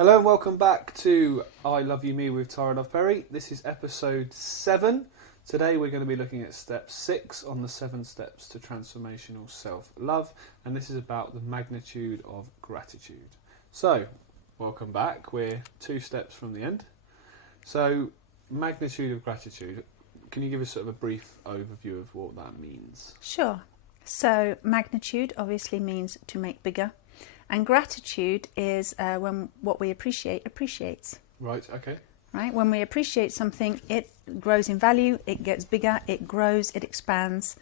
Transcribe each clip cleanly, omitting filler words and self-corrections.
Hello and welcome back to I Love You Me with Tara Love Perry. This is episode 7. Today we're going to be looking at step 6 on the 7 steps to transformational self-love, and this is about the magnitude of gratitude. So, welcome back. We're 2 steps from the end. So, magnitude of gratitude. Can you give us sort of a brief overview of what that means? Sure. So, magnitude obviously means to make bigger. And gratitude is when what we appreciate appreciates. Right, okay. Right? When we appreciate something, it grows in value, it gets bigger, it grows, it expands.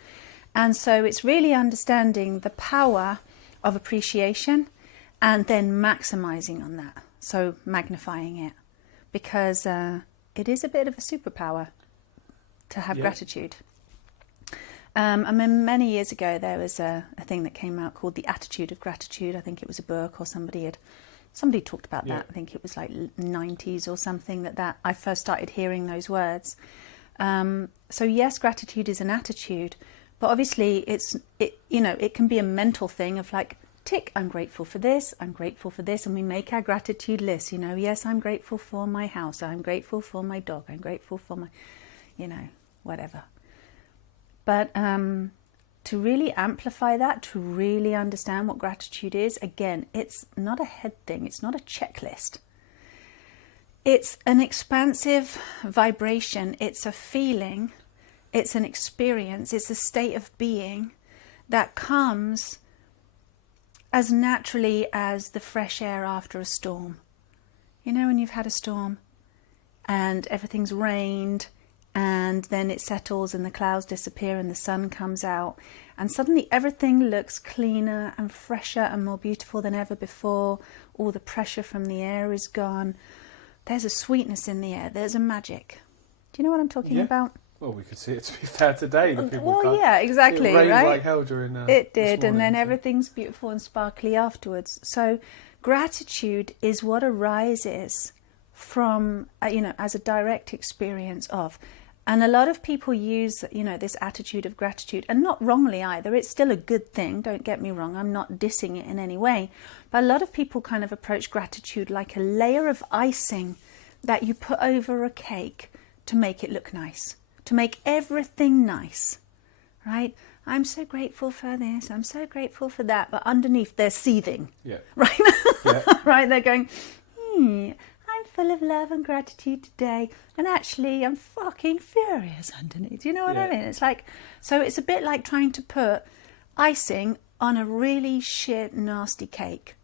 And so it's really understanding the power of appreciation and then maximizing on that. So magnifying it. Because it is a bit of a superpower to have gratitude. I mean, many years ago there was a thing that came out called The Attitude of Gratitude. I think it was a book or somebody talked about that. I think it was like 90s or something that I first started hearing those words. So yes, gratitude is an attitude, but obviously it can be a mental thing of like, tick, I'm grateful for this, I'm grateful for this, and we make our gratitude list. Yes, I'm grateful for my house, I'm grateful for my dog, I'm grateful for my, whatever. But to really amplify that, to really understand what gratitude is, again, it's not a head thing. It's not a checklist. It's an expansive vibration. It's a feeling. It's an experience. It's a state of being that comes as naturally as the fresh air after a storm. When you've had a storm and everything's rained, and then it settles and the clouds disappear and the sun comes out, and suddenly everything looks cleaner and fresher and more beautiful than ever before. All the pressure from the air is gone. There's a sweetness in the air. There's a magic. Do you know what I'm talking about? Well, we could see it, to be fair, today. Exactly. It rained right? like hell during it did, morning, and then everything's beautiful and sparkly afterwards. So gratitude is what arises from, as a direct experience of. And a lot of people use, this attitude of gratitude, and not wrongly either. It's still a good thing, don't get me wrong. I'm not dissing it in any way. But a lot of people kind of approach gratitude like a layer of icing that you put over a cake to make it look nice, to make everything nice, right? I'm so grateful for this, I'm so grateful for that. But underneath, they're seething, right? Right, they're going, I'm full of love and gratitude today, and actually I'm fucking furious underneath. Do you know what I mean? It's like, so it's a bit like trying to put icing on a really shit, nasty cake,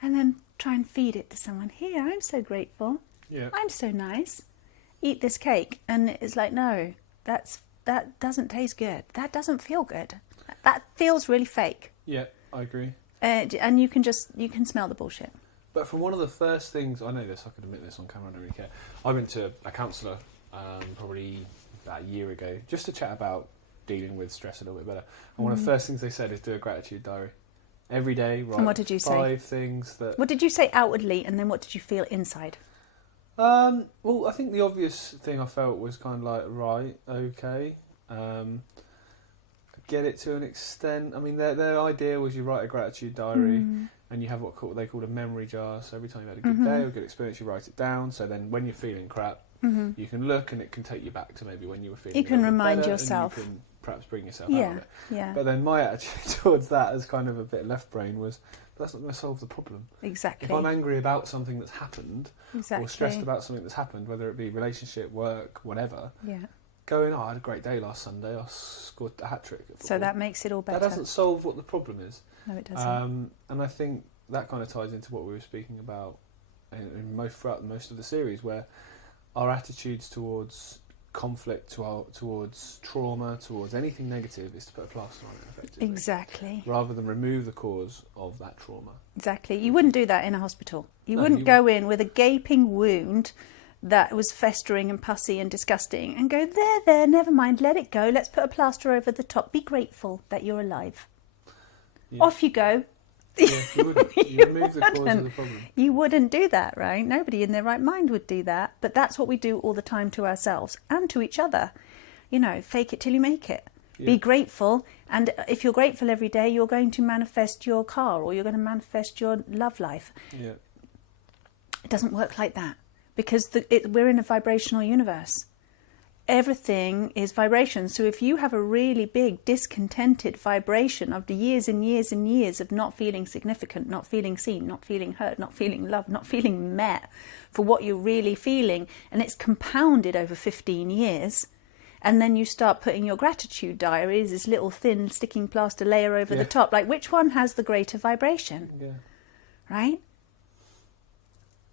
and then try and feed it to someone. Here, I'm so grateful. I'm so nice. Eat this cake, and it's like, no, that doesn't taste good. That doesn't feel good. That feels really fake. Yeah, I agree. And you can smell the bullshit. But from one of the first things, I know this, I could admit this on camera, I don't really care. I went to a counsellor probably about a year ago just to chat about dealing with stress a little bit better. And one of the first things they said is do a gratitude diary. Every day, write and what did you 5 things that... What did you say outwardly, and then what did you feel inside? Well, I think the obvious thing I felt was kind of like, right, okay. Get it to an extent. I mean, their idea was you write a gratitude diary and you have what they call a memory jar. So every time you had a good day or a good experience, you write it down. So then when you're feeling crap, you can look and it can take you back to maybe when you were feeling You can remind yourself. And you can perhaps bring yourself out of it. Yeah. But then my attitude towards that as kind of a bit left brain was, that's not going to solve the problem. Exactly. If I'm angry about something that's happened or stressed about something that's happened, whether it be relationship, work, whatever, going, I had a great day last Sunday, I scored a hat-trick at football. So that makes it all better. That doesn't solve what the problem is. No, it doesn't. And I think that kind of ties into what we were speaking about throughout most of the series, where our attitudes towards conflict, towards trauma, towards anything negative is to put a plaster on it, effectively. Exactly. Rather than remove the cause of that trauma. Exactly. You wouldn't do that in a hospital. You wouldn't go in with a gaping wound that was festering and pussy and disgusting and go, there, never mind, let it go, let's put a plaster over the top, be grateful that you're alive. Off you go. Yeah, you wouldn't. You remove the cause of the problem. You wouldn't do that, right? Nobody in their right mind would do that. But that's what we do all the time to ourselves and to each other. Fake it till you make it. Yeah. Be grateful. And if you're grateful every day, you're going to manifest your car or you're going to manifest your love life. Yeah. It doesn't work like that, because we're in a vibrational universe. Everything is vibration. So if you have a really big discontented vibration of the years and years and years of not feeling significant, not feeling seen, not feeling heard, not feeling loved, not feeling met for what you're really feeling, and it's compounded over 15 years, and then you start putting your gratitude diaries, this little thin sticking plaster layer over the top, like which one has the greater vibration? Yeah. Right?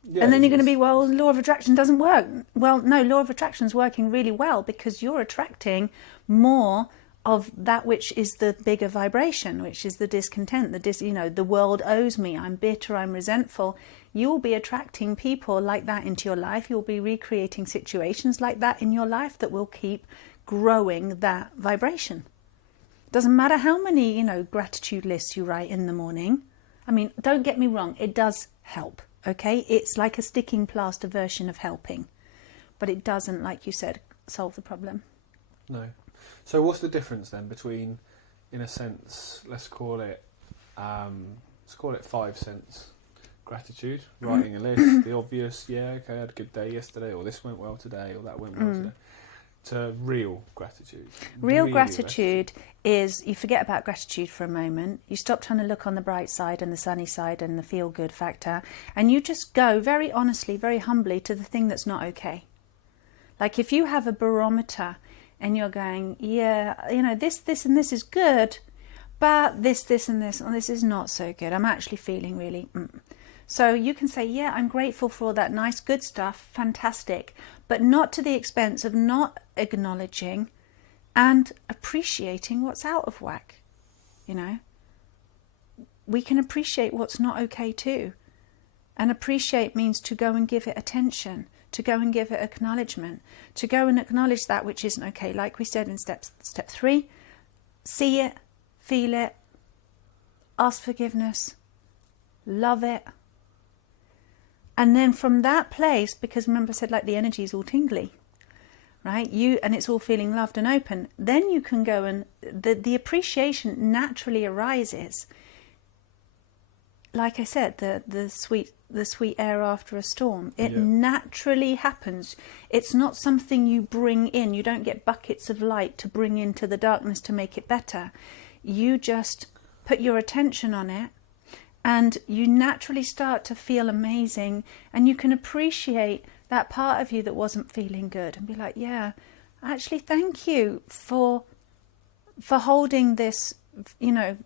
Yeah, and then you're going to be, well, law of attraction doesn't work. Well, no, law of attraction is working really well, because you're attracting more of that which is the bigger vibration, which is the discontent, the world owes me, I'm bitter, I'm resentful. You'll be attracting people like that into your life. You'll be recreating situations like that in your life that will keep growing that vibration. Doesn't matter how many, gratitude lists you write in the morning. I mean, don't get me wrong, it does help. Okay, it's like a sticking plaster version of helping, but it doesn't, like you said, solve the problem. No. So what's the difference then between, in a sense, let's call it 5 cents gratitude, writing a list, the obvious, I had a good day yesterday, or this went well today, or that went well today, to real gratitude. Real gratitude is, you forget about gratitude for a moment, you stop trying to look on the bright side and the sunny side and the feel-good factor, and you just go very honestly, very humbly to the thing that's not okay. Like if you have a barometer and you're going, this and this is good, but this and this, this is not so good. I'm actually feeling really... So you can say, I'm grateful for all that nice, good stuff, fantastic, but not to the expense of not acknowledging and appreciating what's out of whack. We can appreciate what's not okay too. And appreciate means to go and give it attention, to go and give it acknowledgement, to go and acknowledge that which isn't okay. Like we said in step 3, see it, feel it, ask forgiveness, love it. And then from that place, because remember I said like the energy is all tingly, right? And it's all feeling loved and open. Then you can go and the appreciation naturally arises. Like I said, the sweet air after a storm. It naturally happens. It's not something you bring in. You don't get buckets of light to bring into the darkness to make it better. You just put your attention on it, and you naturally start to feel amazing, and you can appreciate that part of you that wasn't feeling good and be like, actually thank you for holding this,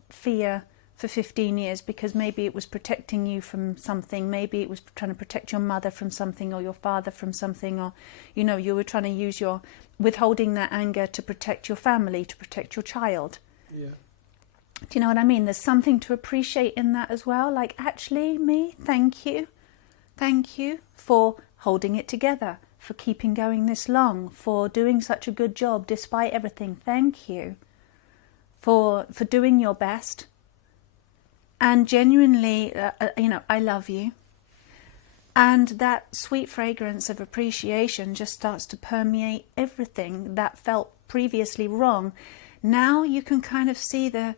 fear for 15 years, because maybe it was protecting you from something, maybe it was trying to protect your mother from something, or your father from something, or, you were trying to use your withholding that anger to protect your family, to protect your child. Yeah. Do you know what I mean? There's something to appreciate in that as well. Like, actually, me, thank you. Thank you for holding it together, for keeping going this long, for doing such a good job despite everything. Thank you for doing your best. And genuinely, I love you. And that sweet fragrance of appreciation just starts to permeate everything that felt previously wrong. Now you can kind of see the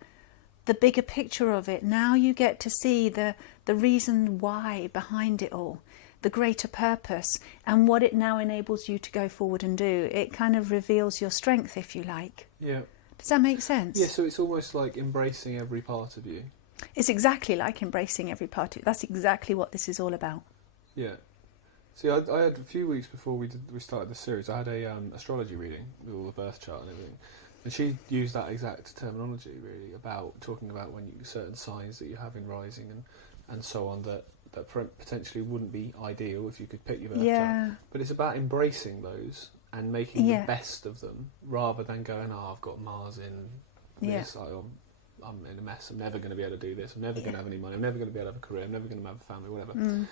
bigger picture of it. Now you get to see the reason why behind it all, the greater purpose, and what it now enables you to go forward and do. It kind of reveals your strength, if you like. Yeah. Does that make sense? Yeah, so it's almost like embracing every part of you. It's exactly like embracing every part of it. That's exactly what this is all about. Yeah. See, I had a few weeks before we started this series, I had a astrology reading with all the birth chart and everything. And she used that exact terminology, really, about talking about when certain signs that you have in rising and so on that potentially wouldn't be ideal if you could pick your birth chart. But it's about embracing those and making the best of them, rather than going, I've got Mars in this, I'm in a mess, I'm never going to be able to do this, I'm never going to have any money, I'm never going to be able to have a career, I'm never going to have a family, whatever.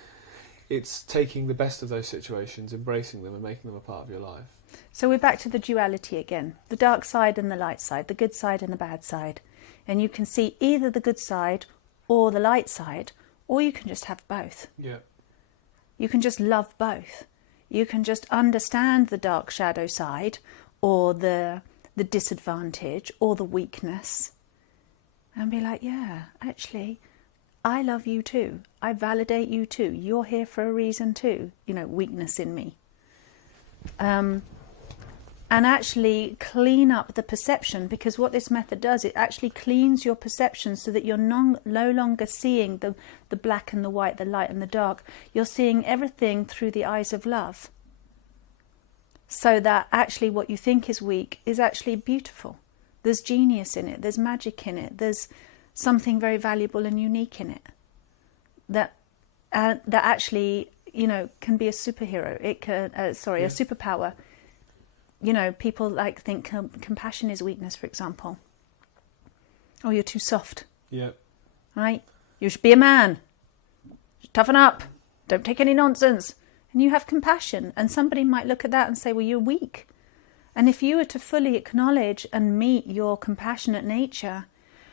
It's taking the best of those situations, embracing them and making them a part of your life. So we're back to the duality again, the dark side and the light side, the good side and the bad side. And you can see either the good side or the light side, or you can just have both. Yeah. You can just love both. You can just understand the dark shadow side, or the disadvantage, or the weakness, and be like, actually, I love you too. I validate you too. You're here for a reason too. Weakness in me. And actually clean up the perception, because what this method does, it actually cleans your perception so that you're no longer seeing the black and the white, the light and the dark. You're seeing everything through the eyes of love. So that actually what you think is weak is actually beautiful. There's genius in it. There's magic in it. There's something very valuable and unique in it. That actually, can be a superhero. It can, a superpower. People think compassion is weakness, for example. Oh, you're too soft. Yeah. Right? You should be a man. Toughen up. Don't take any nonsense. And you have compassion. And somebody might look at that and say, well, you're weak. And if you were to fully acknowledge and meet your compassionate nature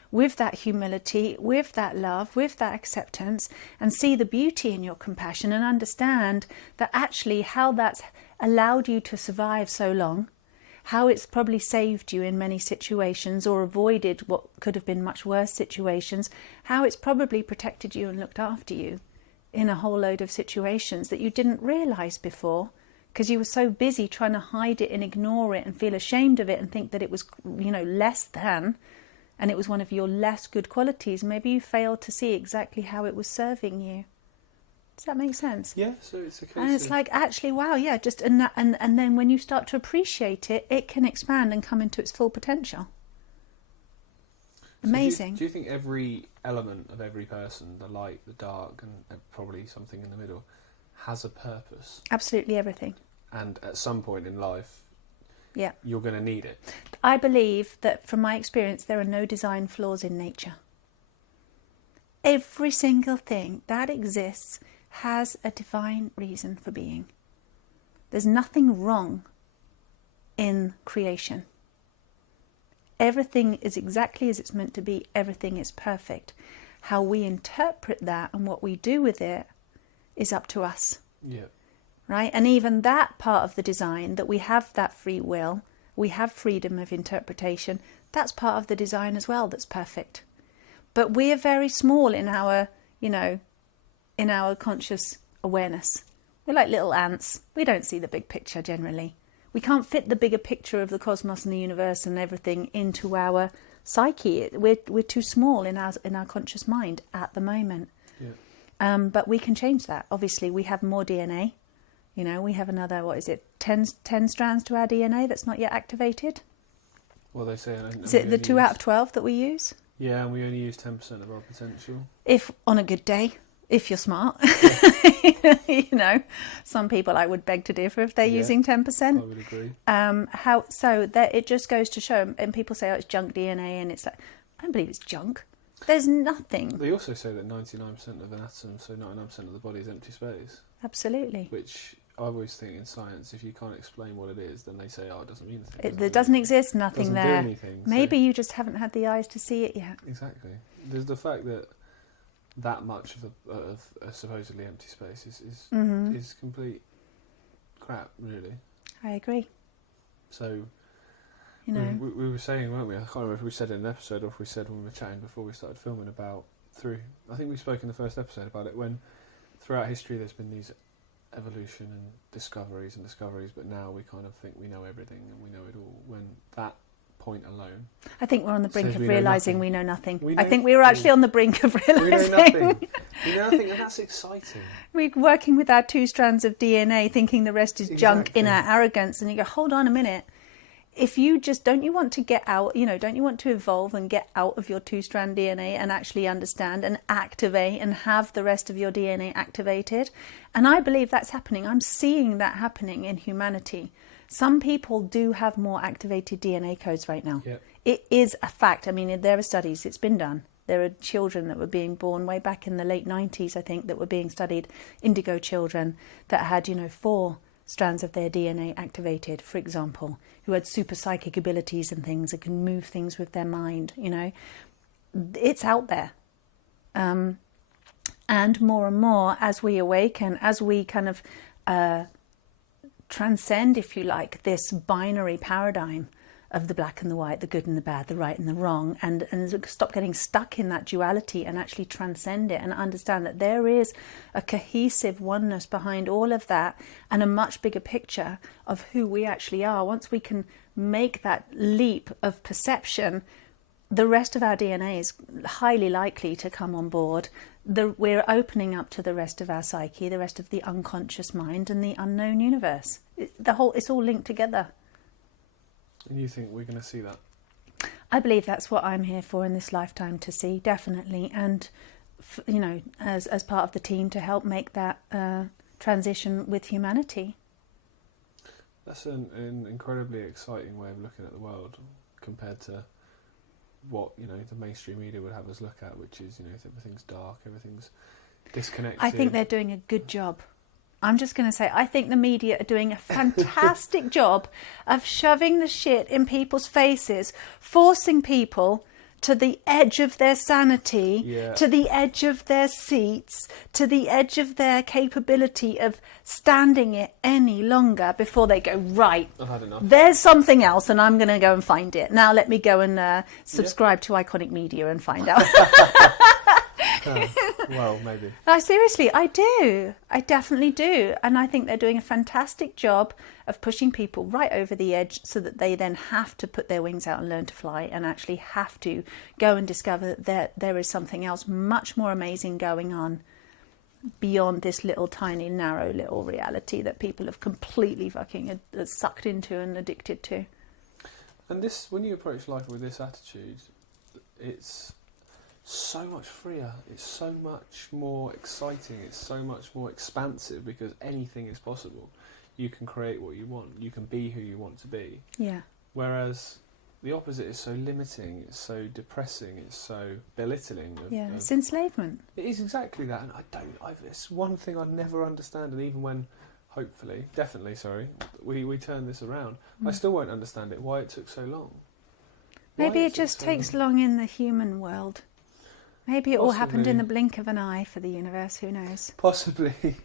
with that humility, with that love, with that acceptance, and see the beauty in your compassion and understand that actually how that's allowed you to survive so long, how it's probably saved you in many situations or avoided what could have been much worse situations, how it's probably protected you and looked after you in a whole load of situations that you didn't realise before because you were so busy trying to hide it and ignore it and feel ashamed of it and think that it was, less than, and it was one of your less good qualities. Maybe you failed to see exactly how it was serving you. Does that make sense? Yeah, so it's a case and it's like, actually, wow, yeah, just and then when you start to appreciate it, it can expand and come into its full potential. Amazing. So do you think every element of every person, the light, the dark, and probably something in the middle, has a purpose? Absolutely everything. And at some point in life, yeah, you're going to need it. I believe that from my experience, there are no design flaws in nature. Every single thing that exists has a divine reason for being. There's nothing wrong in creation. Everything is exactly as it's meant to be. Everything is perfect. How we interpret that and what we do with it is up to us. Yeah. Right? And even that part of the design, that we have that free will, we have freedom of interpretation, that's part of the design as well that's perfect. But we are very small in our, in our conscious awareness. We're like little ants. We don't see the big picture generally. We can't fit the bigger picture of the cosmos and the universe and everything into our psyche. We're too small in our conscious mind at the moment. Yeah. But we can change that. Obviously, we have more DNA. We have another, 10 strands to our DNA that's not yet activated. Well, they say... Is it the 2 out of 12 that we use? Yeah, and we only use 10% of our potential. If on a good day. If you're smart. Yeah. Some people I would beg to differ if they're using 10%. I would agree. So that it just goes to show, and people say, oh, it's junk DNA, and it's like, I don't believe it's junk. There's nothing. They also say that 99% of an atom, so 99% of the body is empty space. Absolutely. Which I always think in science, if you can't explain what it is, then they say, oh, it doesn't mean anything. There doesn't exist, nothing doesn't there. Do anything, Maybe you just haven't had the eyes to see it yet. Exactly. There's the fact that much of a supposedly empty space is complete crap, really. I agree. So, we were saying, weren't we? I can't remember if we said in an episode or if we said when we were chatting before we started filming I think we spoke in the first episode about it, when throughout history there's been these evolution and discoveries, but now we kind of think we know everything and we know it all, when that point alone... I think we're on the brink of realising we know nothing. I think we were actually on the brink of realising. We know nothing. We know nothing, and that's exciting. We're working with our 2 strands of DNA, thinking the rest is junk in our arrogance, and you go, hold on a minute. If you don't you want to get out, don't you want to evolve and get out of your 2-strand DNA and actually understand and activate and have the rest of your DNA activated? And I believe that's happening. I'm seeing that happening in humanity. Some people do have more activated DNA codes right now. Yep. It is a fact. I mean, there are studies, it's been done. There are children that were being born way back in the late 90s, I think, that were being studied, indigo children, that had, 4 strands of their DNA activated, for example, who had super psychic abilities and things that can move things with their mind, It's out there. And more as we awaken, as we kind of transcend, if you like, this binary paradigm of the black and the white, the good and the bad, the right and the wrong, and stop getting stuck in that duality and actually transcend it and understand that there is a cohesive oneness behind all of that and a much bigger picture of who we actually are. Once we can make that leap of perception, the rest of our DNA is highly likely to come on board. We're opening up to the rest of our psyche, the rest of the unconscious mind and the unknown universe. It's all linked together. And you think we're going to see that? I believe that's what I'm here for in this lifetime, to see, definitely. And, as part of the team to help make that transition with humanity. That's an incredibly exciting way of looking at the world compared to what the mainstream media would have us look at, which is everything's dark, everything's disconnected. I think they're doing a good job. I'm just going to say, I think the media are doing a fantastic job of shoving the shit in people's faces, forcing people to the edge of their sanity, to the edge of their seats, to the edge of their capability of standing it any longer before they go, right, I've had enough. There's something else and I'm going to go and find it. Now let me go and subscribe to Ickonic Media and find out. Well, maybe. No, seriously, I do. I definitely do. And I think they're doing a fantastic job of pushing people right over the edge so that they then have to put their wings out and learn to fly and actually have to go and discover that there is something else much more amazing going on beyond this little tiny narrow little reality that people have completely fucking sucked into and addicted to. And this, when you approach life with this attitude, it's so much freer, it's so much more exciting, it's so much more expansive because anything is possible. You can create what you want, you can be who you want to be. Yeah. Whereas the opposite is so limiting, it's so depressing, it's so belittling. It's enslavement. It is exactly that, and it's one thing I never understand, and even when, we turn this around, I still won't understand it, why it took so long. Maybe it just takes long in the human world. Maybe it all happened in the blink of an eye for the universe, who knows? Possibly.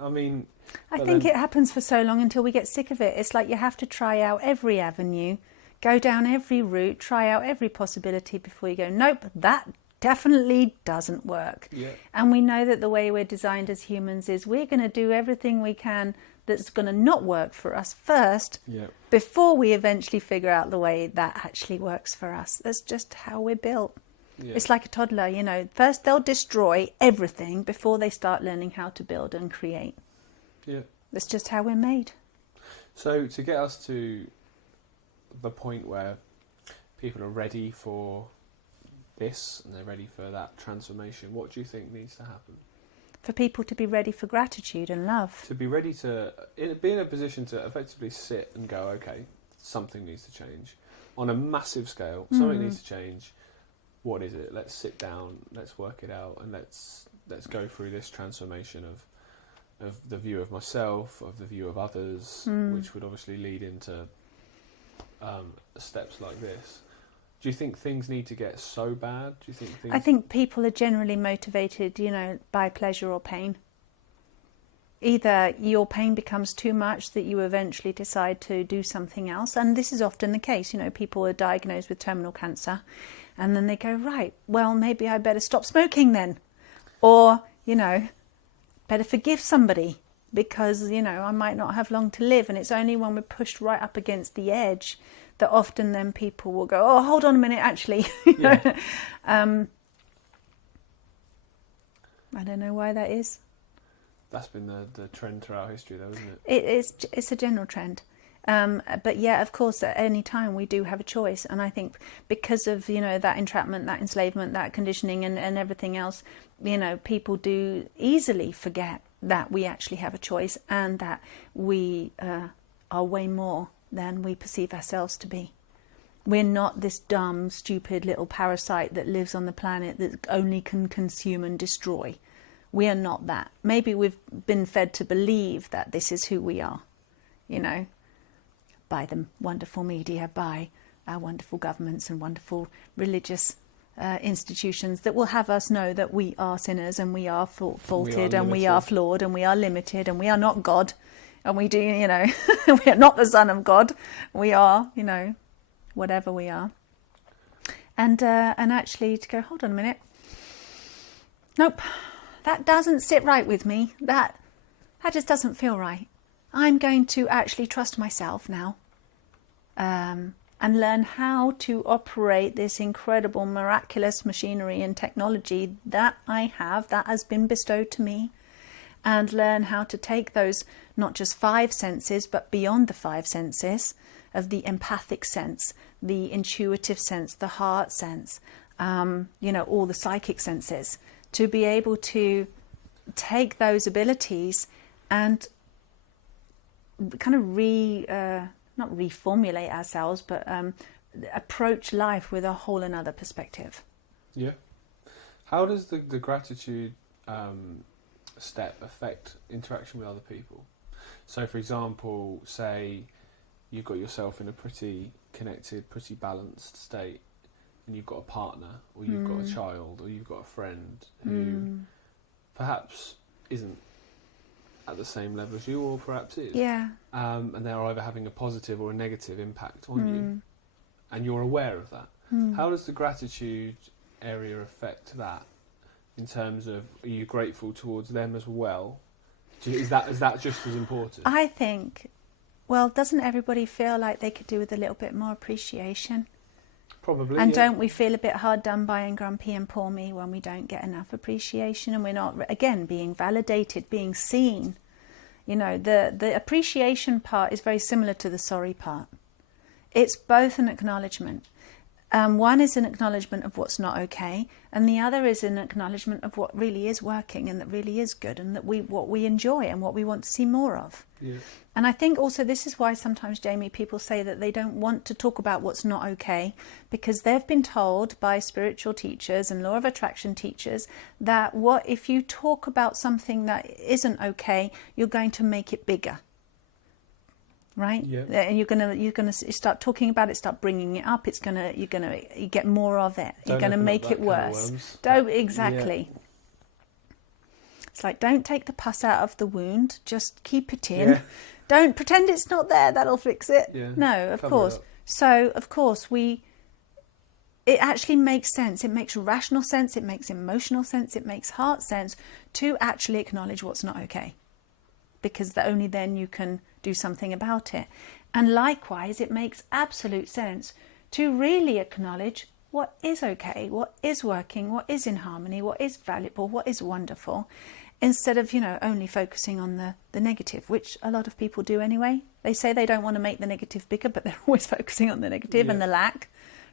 I mean... I think it happens for so long until we get sick of it. It's like you have to try out every avenue, go down every route, try out every possibility before you go, nope, that definitely doesn't work. Yeah. And we know that the way we're designed as humans is we're going to do everything we can that's going to not work for us first, before we eventually figure out the way that actually works for us. That's just how we're built. Yeah. It's like a toddler, first they'll destroy everything before they start learning how to build and create. Yeah. That's just how we're made. So to get us to the point where people are ready for this and they're ready for that transformation, what do you think needs to happen? For people to be ready for gratitude and love. To be ready to be in a position to effectively sit and go, okay, something needs to change. On a massive scale, something needs to change. What is it? Let's sit down, let's work it out, and let's go through this transformation of the view of myself, of the view of others, which would obviously lead into steps like this. Do you think things need to get so bad? Do you think things... I think people are generally motivated, by pleasure or pain. Either your pain becomes too much that you eventually decide to do something else, and this is often the case. People are diagnosed with terminal cancer, and then they go, right, well, maybe I better stop smoking then. Or, better forgive somebody because, I might not have long to live. And it's only when we're pushed right up against the edge that often then people will go, oh, hold on a minute, actually. I don't know why that is. That's been the trend throughout history, though, isn't it? It's a general trend. But yeah, of course, at any time we do have a choice. And I think because of, that entrapment, that enslavement, that conditioning and everything else, people do easily forget that we actually have a choice and that we are way more than we perceive ourselves to be. We're not this dumb, stupid little parasite that lives on the planet that only can consume and destroy. We are not that. Maybe we've been fed to believe that this is who we are, by the wonderful media, by our wonderful governments and wonderful religious institutions that will have us know that we are sinners and we are faulted and we are flawed and we are limited and we are not God And we do, you know, we are not the Son of God. We are, you know, whatever we are. And actually to go, hold on a minute. Nope, that doesn't sit right with me. That just doesn't feel right. I'm going to actually trust myself now. And learn how to operate this incredible, miraculous machinery and technology that I have, that has been bestowed to me. And learn how to take those, not just 5 senses, but beyond the 5 senses, of the empathic sense, the intuitive sense, the heart sense, you know, all the psychic senses, to be able to take those abilities and kind of not reformulate ourselves, but approach life with a whole another perspective. Yeah. How does the gratitude step affect interaction with other people? So, for example, say you've got yourself in a pretty connected, pretty balanced state, and you've got a partner, or you've got a child, or you've got a friend who perhaps isn't at the same level as you, or perhaps is. Yeah. And they're either having a positive or a negative impact on you, and you're aware of that. How does the gratitude area affect that? In terms of, are you grateful towards them as well? Is that just as important? I think, well, doesn't everybody feel like they could do with a little bit more appreciation? Probably. And yeah. don't we feel a bit hard done by and grumpy and poor me when we don't get enough appreciation, and we're not, again, being validated, being seen? You know, the appreciation part is very similar to the sorry part. It's both an acknowledgement. One is an acknowledgement of what's not okay, and the other is an acknowledgement of what really is working and that really is good, and that what we enjoy and what we want to see more of. Yeah. And I think also this is why sometimes, Jamie, people say that they don't want to talk about what's not okay, because they've been told by spiritual teachers and law of attraction teachers that if you talk about something that isn't okay, you're going to make it bigger. Right? Yeah. And you're gonna start talking about it, start bringing it up. You get more of it. You're gonna make it worse. Exactly. Yeah. It's like, don't take the pus out of the wound. Just keep it in. Yeah. Don't pretend it's not there. That'll fix it. Yeah. No, of course. So of course it actually makes sense. It makes rational sense. It makes emotional sense. It makes heart sense to actually acknowledge what's not okay, because only then you can do something about it. And likewise, it makes absolute sense to really acknowledge what is okay, what is working, what is in harmony, what is valuable, what is wonderful, instead of, only focusing on the negative, which a lot of people do anyway. They say they don't want to make the negative bigger, but they're always focusing on the negative and the lack,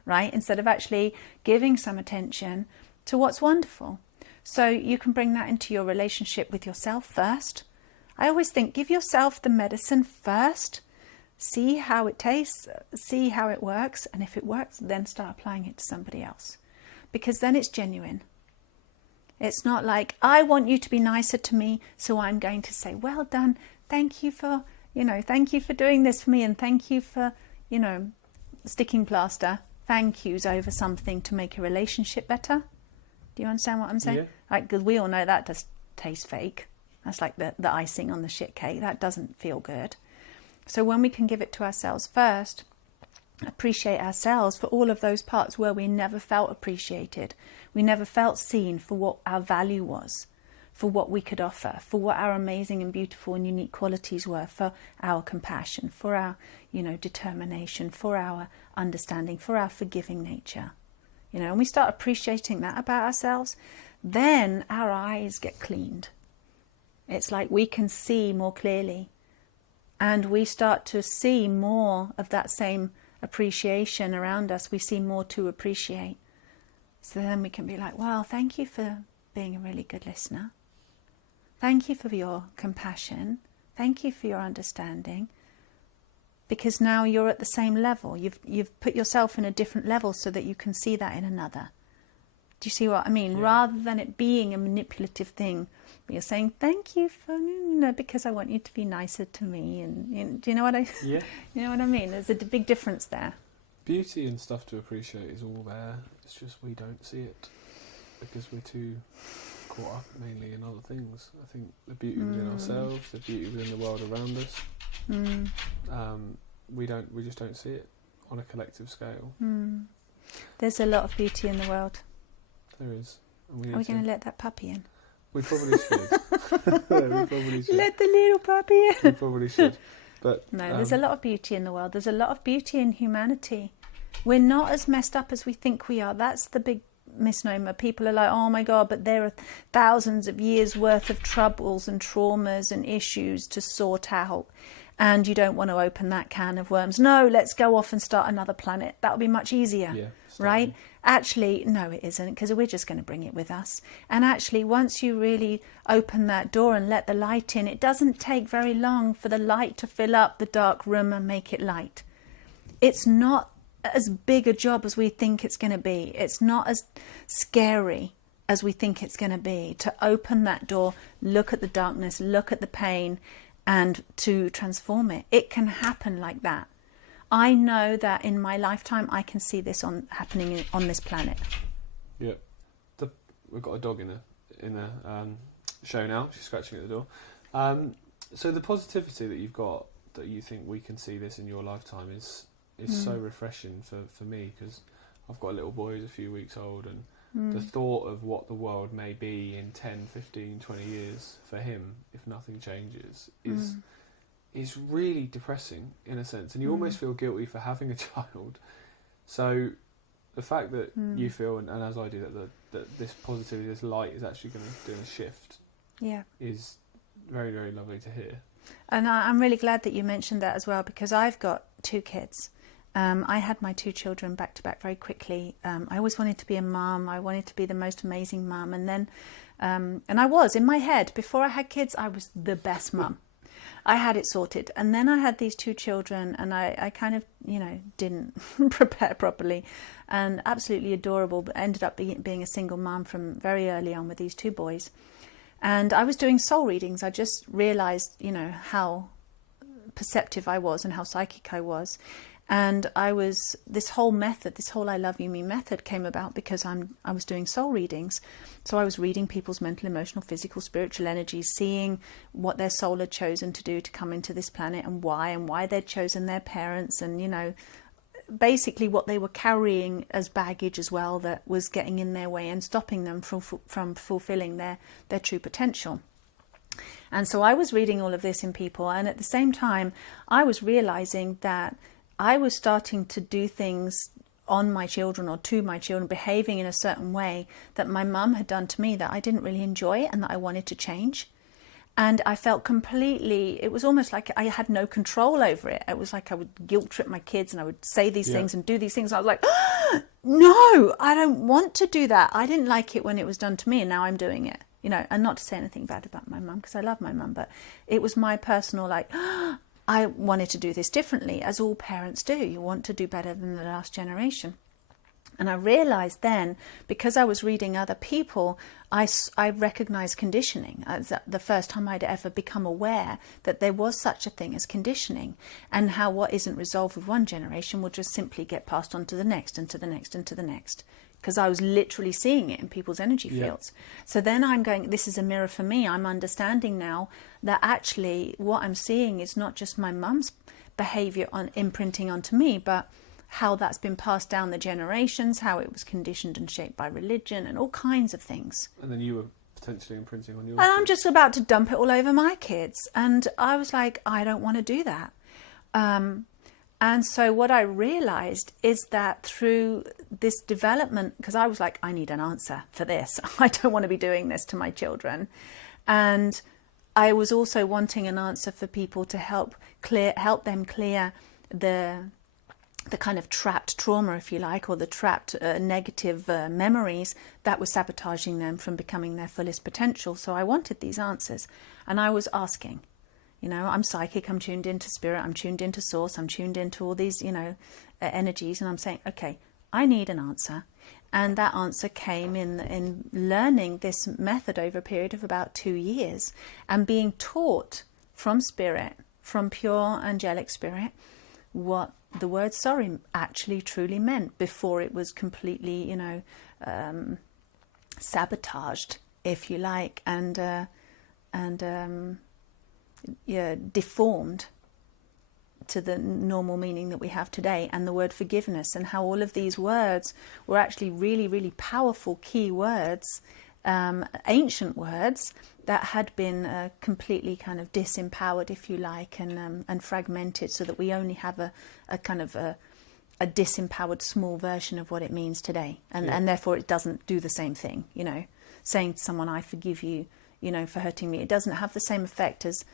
right? Instead of actually giving some attention to what's wonderful. So you can bring that into your relationship with yourself first. I always think, give yourself the medicine first, see how it tastes, see how it works, and if it works, then start applying it to somebody else. Because then it's genuine. It's not like, I want you to be nicer to me, so I'm going to say, well done, thank you for doing this for me, and thank you for, sticking plaster, thank yous over something to make a relationship better. Do you understand what I'm saying? Yeah. Because we all know that does taste fake. That's like the icing on the shit cake. That doesn't feel good. So when we can give it to ourselves first, appreciate ourselves for all of those parts where we never felt appreciated, we never felt seen for what our value was, for what we could offer, for what our amazing and beautiful and unique qualities were, for our compassion, for our, determination, for our understanding, for our forgiving nature. And we start appreciating that about ourselves, then our eyes get cleaned. It's like we can see more clearly, and we start to see more of that same appreciation around us. We see more to appreciate. So then we can be like, well, thank you for being a really good listener. Thank you for your compassion. Thank you for your understanding. Because now you're at the same level. You've put yourself in a different level so that you can see that in another. Do you see what I mean? Yeah. Rather than it being a manipulative thing, you're saying, thank you for, because I want you to be nicer to me. And do you know what Yeah. You know what I mean? There's a big difference there. Beauty and stuff to appreciate is all there. It's just we don't see it because we're too caught up mainly in other things. I think the beauty within ourselves, the beauty within the world around us. We just don't see it on a collective scale. There's a lot of beauty in the world. There is. And Are we going to let that puppy in? We probably should. We probably should. Let the little puppy in. We probably should. But no, there's a lot of beauty in the world. There's a lot of beauty in humanity. We're not as messed up as we think we are. That's the big misnomer. People are like, oh my God, but there are thousands of years worth of troubles and traumas and issues to sort out. And you don't want to open that can of worms. No, let's go off and start another planet. That would be much easier, right? Actually, no, it isn't, because we're just going to bring it with us. And actually, once you really open that door and let the light in, it doesn't take very long for the light to fill up the dark room and make it light. It's not as big a job as we think it's going to be. It's not as scary as we think it's going to be to open that door, look at the darkness, look at the pain, and to transform it. It can happen like that. I know that in my lifetime I can see this happening on this planet. Yeah. We've got a dog in the show now. She's scratching at the door. So the positivity that you've got, that you think we can see this in your lifetime, is so refreshing for me, because I've got a little boy who's a few weeks old, and the thought of what the world may be in 10, 15, 20 years for him, if nothing changes, is really depressing in a sense, and you almost feel guilty for having a child. So the fact that you feel, and as I do, that this positivity, this light is actually going to do a shift, is very, very lovely to hear. And I'm really glad that you mentioned that as well, because I've got 2 kids. I had my 2 children back to back very quickly. I always wanted to be a mum. I wanted to be the most amazing mum. And then, and I was, in my head, before I had kids, I was the best mum. I had it sorted. And then I had these 2 children, and I kind of, didn't prepare properly, and absolutely adorable, but ended up being a single mum from very early on with these 2 boys. And I was doing soul readings. I just realized, how perceptive I was and how psychic I was. And this whole I Love You Me method came about because I was doing soul readings. So I was reading people's mental, emotional, physical, spiritual energies, seeing what their soul had chosen to do to come into this planet, and why they'd chosen their parents, and, basically what they were carrying as baggage as well, that was getting in their way and stopping them from fulfilling their true potential. And so I was reading all of this in people, and at the same time I was realizing that I was starting to do things on my children, or to my children, behaving in a certain way that my mum had done to me that I didn't really enjoy and that I wanted to change. And I felt it was almost like I had no control over it. It was like I would guilt trip my kids, and I would say these things and do these things. I was like, no, I don't want to do that. I didn't like it when it was done to me, and now I'm doing it. And not to say anything bad about my mum, because I love my mum, but it was my personal, I wanted to do this differently, as all parents do. You want to do better than the last generation. And I realized then, because I was reading other people, I recognized conditioning. The first time I'd ever become aware that there was such a thing as conditioning, and how what isn't resolved with one generation will just simply get passed on to the next, and to the next, and to the next. Because I was literally seeing it in people's energy fields. So then I'm going, this is a mirror for me. I'm understanding now that actually what I'm seeing is not just my mum's behavior imprinting onto me, but how that's been passed down the generations, how it was conditioned and shaped by religion and all kinds of things. And then you were potentially imprinting on your kids. I'm just about to dump it all over my kids. And I was like, I don't want to do that. And so what I realized is that through this development, because I was like, I need an answer for this. I don't want to be doing this to my children. And I was also wanting an answer for people to help them clear the kind of trapped trauma, if you like, or the trapped negative memories that were sabotaging them from becoming their fullest potential. So I wanted these answers, and I was asking. I'm psychic, I'm tuned into spirit, I'm tuned into source, I'm tuned into all these, energies, and I'm saying, okay, I need an answer. And that answer came in learning this method over a period of about 2 years, and being taught from spirit, from pure angelic spirit, what the word sorry actually truly meant before it was completely, sabotaged if you like, and deformed to the normal meaning that we have today. And the word forgiveness, and how all of these words were actually really, really powerful key words, ancient words that had been completely kind of disempowered, if you like, and fragmented, so that we only have a kind of a disempowered small version of what it means today. And therefore it doesn't do the same thing, you know. Saying to someone, I forgive you, you know, for hurting me, it doesn't have the same effect as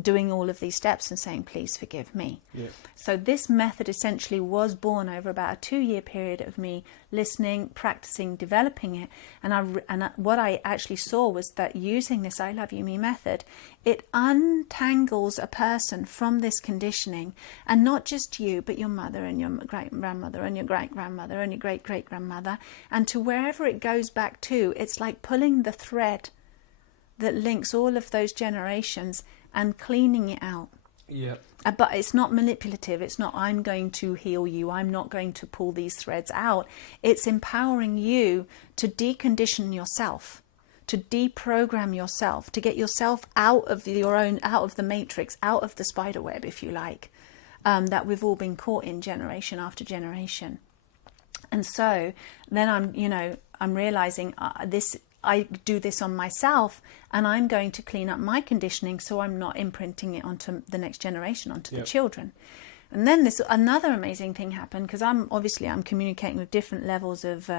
doing all of these steps and saying, please forgive me. Yeah. So this method essentially was born over about a 2-year period of me listening, practicing, developing it. And what I actually saw was that using this I love you me method, it untangles a person from this conditioning, and not just you, but your mother and your great grandmother and your great grandmother and your great great grandmother, and to wherever it goes back to. It's like pulling the thread that links all of those generations and cleaning it out. Yeah. But it's not manipulative. It's not, I'm going to heal you, I'm not going to pull these threads out. It's empowering you to decondition yourself, to deprogram yourself, to get yourself out of the matrix, out of the spider web, if you like, that we've all been caught in generation after generation. And so then I'm realizing I do this on myself, and I'm going to clean up my conditioning so I'm not imprinting it onto the next generation, onto the children. And then another amazing thing happened, because I'm communicating with different levels of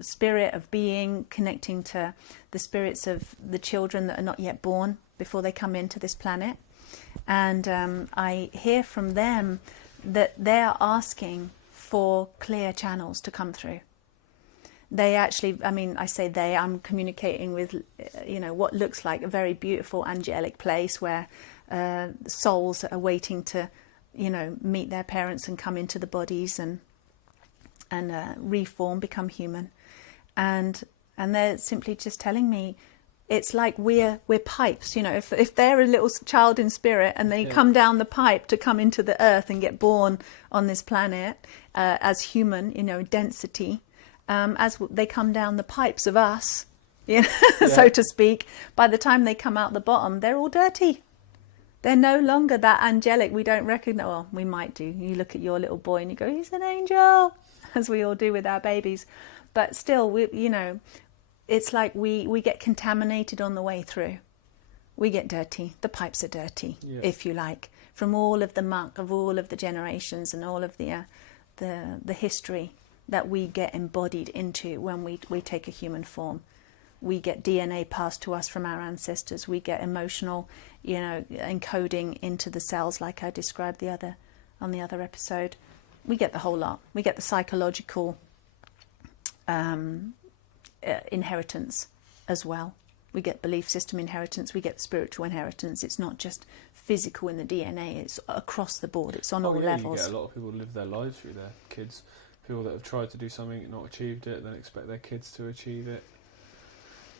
spirit, of being, connecting to the spirits of the children that are not yet born before they come into this planet. And I hear from them that they're asking for clear channels to come through. They actually, I'm communicating with, what looks like a very beautiful angelic place where souls are waiting to, meet their parents and come into the bodies and reform, become human. And they're simply just telling me, it's like we're pipes, if they're a little child in spirit and they come down the pipe to come into the earth and get born on this planet as human, density. As they come down the pipes of us, so to speak, by the time they come out the bottom, they're all dirty. They're no longer that angelic. We don't recognize, well, we might do. You look at your little boy and you go, he's an angel, as we all do with our babies. But still, it's like we get contaminated on the way through. We get dirty. The pipes are dirty, if you like, from all of the muck of all of the generations and all of the history that we get embodied into when we take a human form. We get DNA passed to us from our ancestors. We get emotional, encoding into the cells, like I described on the other episode. We get the whole lot. We get the psychological inheritance as well. We get belief system inheritance. We get spiritual inheritance. It's not just physical in the DNA. It's across the board. It's on all levels. You get a lot of people live their lives through their kids. People that have tried to do something and not achieved it, then expect their kids to achieve it.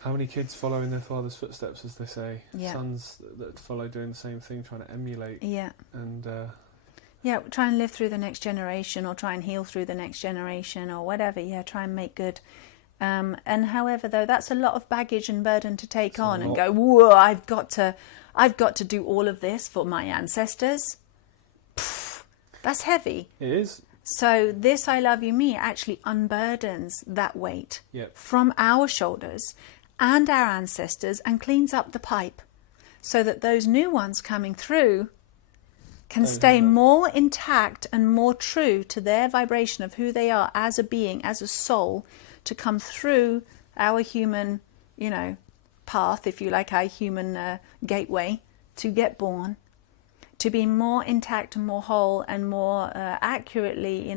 How many kids follow in their father's footsteps, as they say? Sons that follow doing the same thing, trying to emulate. And try and live through the next generation, or try and heal through the next generation, or whatever. Try and make good. And however, though, that's a lot of baggage and burden to take on and go, whoa, I've got to do all of this for my ancestors. Pfft, that's heavy. It is. So this I love you me actually unburdens that weight from our shoulders and our ancestors, and cleans up the pipe so that those new ones coming through can stay more intact and more true to their vibration of who they are as a being, as a soul, to come through our human, path, if you like, our human gateway to get born, to be more intact and more whole and more accurately,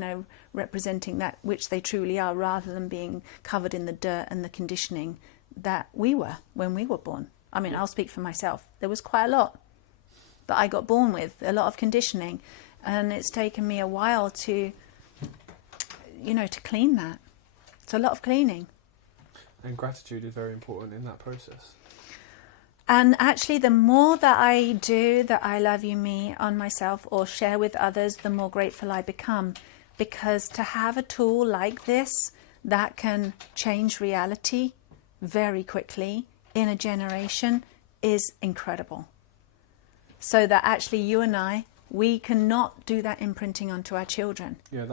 representing that which they truly are, rather than being covered in the dirt and the conditioning that we were when we were born. I mean, I'll speak for myself. There was quite a lot that I got born with, a lot of conditioning, and it's taken me a while to clean that. It's a lot of cleaning. And gratitude is very important in that process. And actually, the more that I do that I love you me on myself or share with others, the more grateful I become. Because to have a tool like this that can change reality very quickly in a generation is incredible. So that actually you and I, we cannot do that imprinting onto our children. Yeah,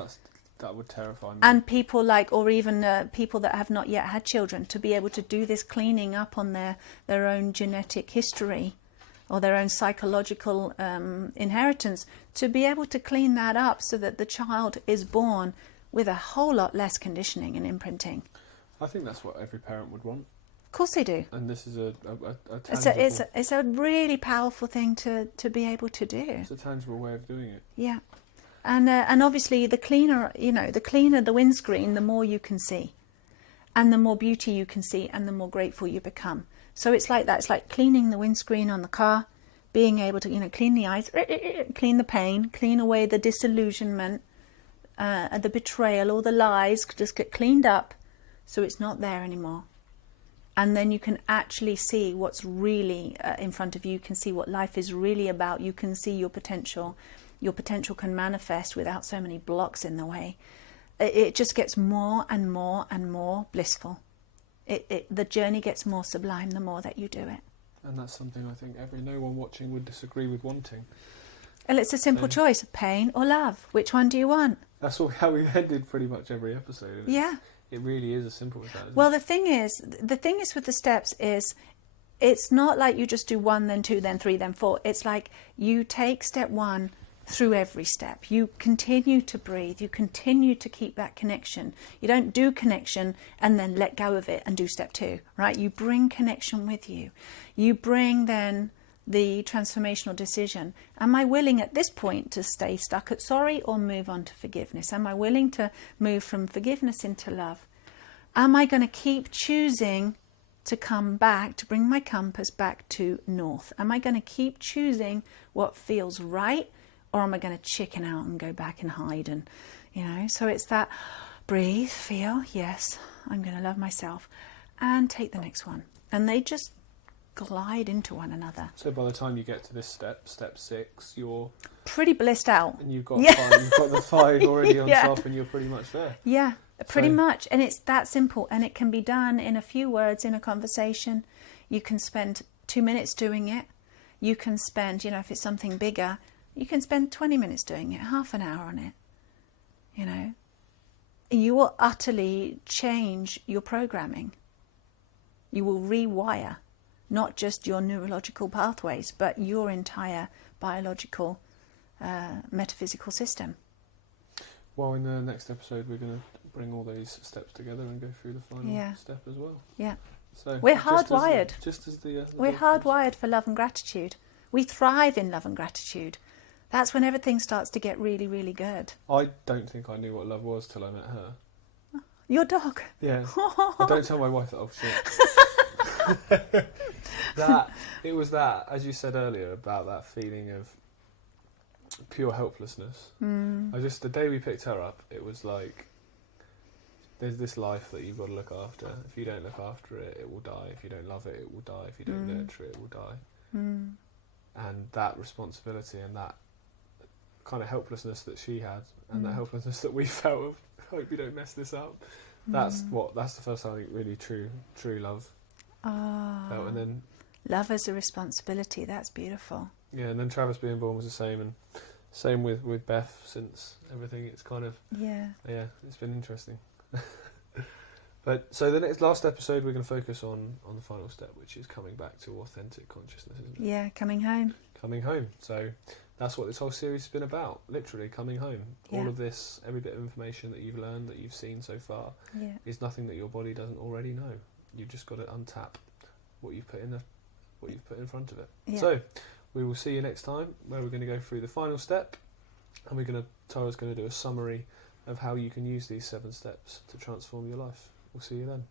that would terrify me. And people like, or even people that have not yet had children, to be able to do this cleaning up on their own genetic history or their own psychological inheritance, to be able to clean that up so that the child is born with a whole lot less conditioning and imprinting. I think that's what every parent would want. Of course they do. And this is a tangible... It's a really powerful thing to be able to do. It's a tangible way of doing it. Yeah. And obviously the cleaner the windscreen, the more you can see. And the more beauty you can see and the more grateful you become. So it's like that. It's like cleaning the windscreen on the car, being able to, clean the eyes, clean the pain, clean away the disillusionment, the betrayal, all the lies, just get cleaned up so it's not there anymore. And then you can actually see what's really in front of you. You can see what life is really about. You can see your potential. Your potential can manifest without so many blocks in the way. It just gets more and more and more blissful. The journey gets more sublime the more that you do it. And that's something I think no one watching would disagree with wanting. And it's a simple choice, pain or love. Which one do you want? That's how we've ended pretty much every episode. Yeah. It really is as simple as that. Well, the thing is with the steps is, it's not like you just do 1, then 2, then 3, then 4. It's like you take step 1 through every step. You continue to breathe. You continue to keep that connection. You don't do connection and then let go of it and do step 2, right? You bring connection with you. You bring then the transformational decision. Am I willing at this point to stay stuck at sorry or move on to forgiveness? Am I willing to move from forgiveness into love? Am I going to keep choosing to come back, to bring my compass back to north? Am I going to keep choosing what feels right? Or am I going to chicken out and go back and hide? And, so it's that breathe, feel, yes, I'm going to love myself, and take the next one. And they just glide into one another. So by the time you get to this step 6, you're pretty blissed out. And you've got the 5 already on top, and you're pretty much there. Yeah, pretty much. And it's that simple. And it can be done in a few words in a conversation. You can spend 2 minutes doing it. You can spend, if it's something bigger, you can spend 20 minutes doing it, half an hour on it. You will utterly change your programming. You will rewire not just your neurological pathways, but your entire biological, metaphysical system. Well, in the next episode, we're going to bring all these steps together and go through the final step as well. Yeah. So we're hardwired. We're hardwired for love and gratitude. We thrive in love and gratitude. That's when everything starts to get really, really good. I don't think I knew what love was till I met her. Your dog? Yeah. I don't tell my wife that. Oh, shit. It was that, as you said earlier, about that feeling of pure helplessness. The day we picked her up, it was like, there's this life that you've got to look after. If you don't look after it, it will die. If you don't love it, it will die. If you don't nurture it, it will die. And that responsibility and that kind of helplessness that she had, and that helplessness that we felt of, I hope you don't mess this up. That's the first time I think really true love felt. And then love as a responsibility, that's beautiful. Yeah, and then Travis being born was the same, and same with Beth since everything. It's kind of it's been interesting. But so the last episode we're going to focus on the final step, which is coming back to authentic consciousness, isn't it? Yeah, coming home. Coming home. So that's what this whole series has been about, literally coming home. Yeah. All of this, every bit of information that you've learned, that you've seen so far, is nothing that your body doesn't already know. You've just got to untap what you've put in front of it. Yeah. So we will see you next time, where we're going to go through the final step, and Tara's going to do a summary of how you can use these 7 steps to transform your life. We'll see you then.